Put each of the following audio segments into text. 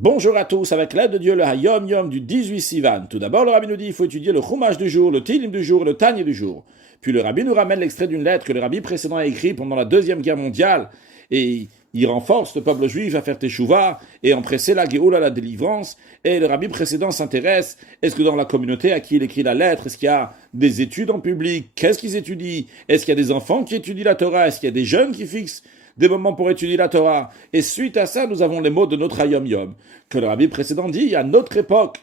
Bonjour à tous, avec l'aide de Dieu, le Hayom Yom du 18 Sivan. Tout d'abord, le Rabbi nous dit qu'il faut étudier le Chumash du jour, le Tilim du jour et le Tanya du jour. Puis le Rabbi nous ramène l'extrait d'une lettre que le Rabbi précédent a écrite pendant la Deuxième Guerre mondiale. Et il renforce le peuple juif à faire Teshuvah et empresser la Géoula, la délivrance. Et le Rabbi précédent s'intéresse, est-ce que dans la communauté à qui il écrit la lettre, est-ce qu'il y a des études en public? Qu'est-ce qu'ils étudient? Est-ce qu'il y a des enfants qui étudient la Torah? Est-ce qu'il y a des jeunes qui fixent des moments pour étudier la Torah? Et suite à ça, nous avons les mots de notre Hayom Yom, que le Rabbi précédent dit à notre époque,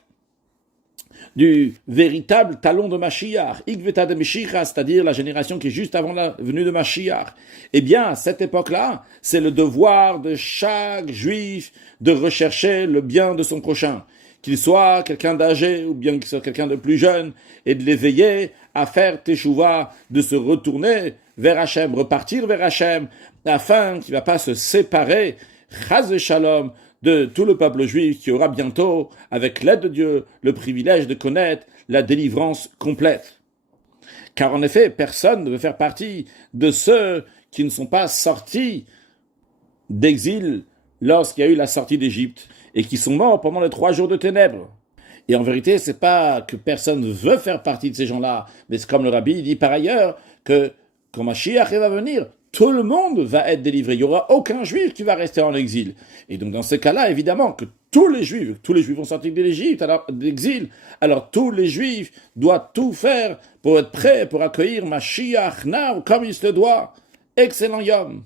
du véritable talon de Mashiach, Igveta de Meshicha, c'est-à-dire la génération qui est juste avant la venue de Mashiach. Eh bien, à cette époque-là, c'est le devoir de chaque juif de rechercher le bien de son prochain, qu'il soit quelqu'un d'âgé ou bien qu'il soit quelqu'un de plus jeune, et de l'éveiller à faire Teshuvah, de se retourner vers Hachem, repartir vers Hachem, afin qu'il ne va pas se séparer, Chaz Shalom, de tout le peuple juif qui aura bientôt, avec l'aide de Dieu, le privilège de connaître la délivrance complète. Car en effet, personne ne veut faire partie de ceux qui ne sont pas sortis d'exil lorsqu'il y a eu la sortie d'Égypte et qui sont morts pendant les 3 jours de ténèbres. Et en vérité, c'est pas que personne veut faire partie de ces gens-là, mais c'est comme le Rabbi dit par ailleurs que quand Mashiach va venir, tout le monde va être délivré. Il n'y aura aucun juif qui va rester en exil. Et donc, dans ce cas-là, évidemment, que tous les juifs vont sortir de l'Égypte, d'exil. Alors, tous les juifs doivent tout faire pour être prêts, pour accueillir Mashiach now, comme il se le doit. Excellent Yom.